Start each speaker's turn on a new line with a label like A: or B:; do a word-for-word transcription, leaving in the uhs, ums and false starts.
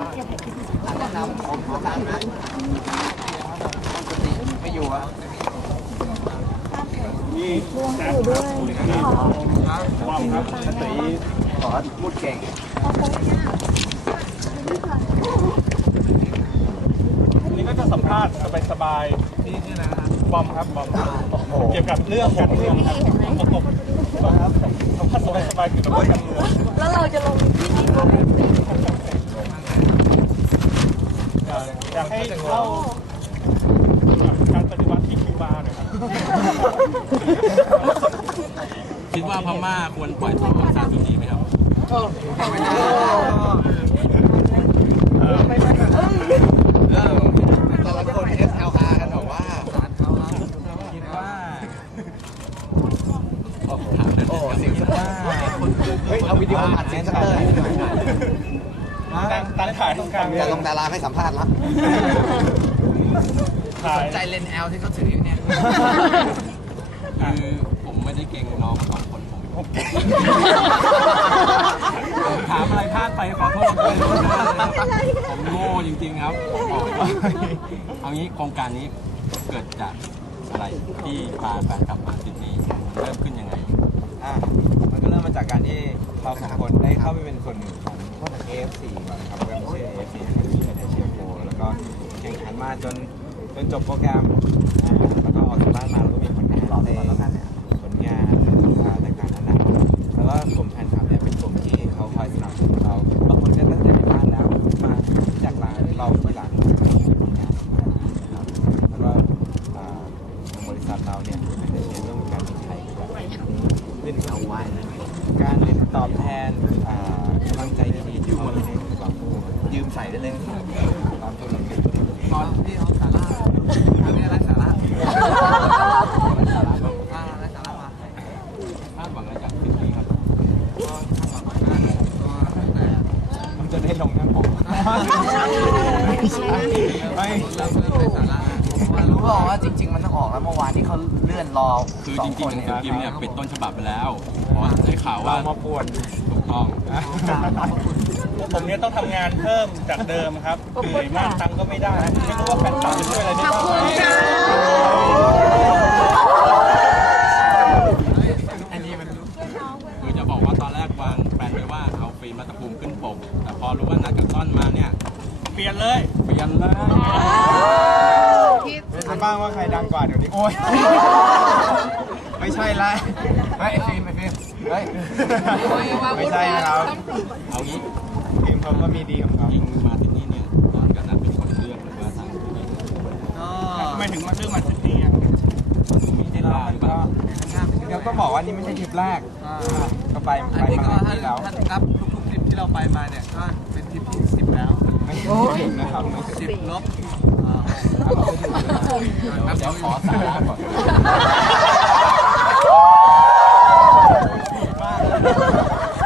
A: แนะนำผมขอตามนะสติไม่อยู่อ่ะ
B: นี่แจ๊คครับบอมครับสติ
A: ขอพูดเก่ง
B: นี่ก็จะสัมภาษณ์สบายๆนี่นี่นะครับบอมครับบอมเกี่ยวกับเรื่องการเมืองครับประกบครับสัมภาษณ์สบายๆเกี่ยวกับเรื่องการเมือง
C: แล้วเราจะลงที่นี่ก็ไม่ติด
B: อยากให้เล่าการปฏิวัติที่คิวบาหน่อยครับ
D: คิดว่าพม่าควรปล่อยตัวองซานซูจีไหมครับ
A: ไม่ได้แต่ละคนเอส แอล อาร์ กันบอกว่าคิดว่าโอ้สิ่งว่าเฮ้ยเอาวิดีโออัดเสียงชัตเตอร์
B: ตั้งขายตรงกลาง
A: จะลงดาราไม่สัมภาษณ์ละสนใจเลนส์ L ที่เขาถืออยู่เนี่ย
D: คือผมไม่ได้เก่งน้องสองคนผมผมเก่งถามอะไรพลาดไปขอโทษด้วยผมโง่จริงๆครับเอางี้โครงการนี้เกิดจากอะไรที่พาแฟนกลับมาซิดนีย์เริ่มขึ้นยังไง
E: อ่ะมันก็เริ่มมาจากการที่เราสองคนได้เข้าไปเป็นส่วนหนึ่งของ เอ เอฟ ซี ก่อนครับเว็บชื่อ เอ เอฟ ซี Academy at Asia Pro แล้วก็แข่งขันมาจนจนจบโปรแกรมแล้วก็ออกจากบ้านมาแล้วก็มีผลงานเพลงผลงานต่างๆนานาแล้วก็กลุ่มแฟนคลับเนี่ยเป็นกลุ่มที่เขาคอยสนับสนุนเราบางคนก็ตั้งแต่ในบ้านแล้วมาจากร้านเราที่หลังแล้วก็บริษัทเราเนี่ยได้ใช้เรื่องการใช้ขึ้นเอาไว้การตอบแทนกำลังใจดีๆที่มาให้เรา
A: ยืมใส่ได้เลย
E: ตามตัวเรา
A: ตอนที่เขาสาระอันนี้อะไรสาระสาระอะไรสาระมา
D: คาดหวังอะไรจากสิ่งนี้ครับ
A: ก็คาดหวังมากก็แต่
E: มันจะได้ลงนั่นผมไม่ใช่ไม่
A: เราเริ่มได้สาระรู้เปล่าว่าจริงๆมันต้องออกแล้วเมื่อวานที่เขาเลื่อนรอ
D: คือจริงๆหนังสือพิมพ์เนี่ยปิดต้นฉบับไปแล้วเพราะได้ข่าวว่า
E: มาปวด
D: ถูกต้อง
B: ผมเนี่ยต้องทำงานเพิ่มจากเดิมครับเหนื่อยมากตังก็ไม่ได้ไม่รู้ว่าแฟนคลับจะช่วยอะไรได้บ้าง
D: อันนี้มันคือจะบอกว่าตอนแรกวางแผนไว้ว่าเอาฟิล์มรัฐภูมิขึ้นปกแต่พอรู้ว่านัดกับต้อนมาเนี่ย
B: เปลี่ยนเลย
D: เปลี่ยนเลย
E: เป็นบ้างว่าใครดังกว่าเดี๋ยวนี้โอ๊ยไม่ใช่ละ
A: ไม่ไอฟิล์มไอฟิล์มเฮ้ย
E: ไม่ใช่ครับ
D: เอางี้
E: ฟิล์มเขาก็มีดีของเขา
D: ยิงมาที่นี่เนี่ยตอนกันนัดเป็นคนเลือกหรือว่าทางผู้หญิง
B: ไม่ถึงมาเลือกมาที่นี่
D: มีที่เรา
E: ก็เดี๋ยวก็บอกว่านี่ไม่ใช่ทริปแรกก็ไปไปมาหลายที่แล้ว
A: ท่านครับทุกๆทริปที่เราไปมาเนี่ยก็เป็นทริปที่สิบแล้ว
E: ไม่สิบนะครับ
A: สิบลบ
D: เดี๋ยวขอสาระก่อน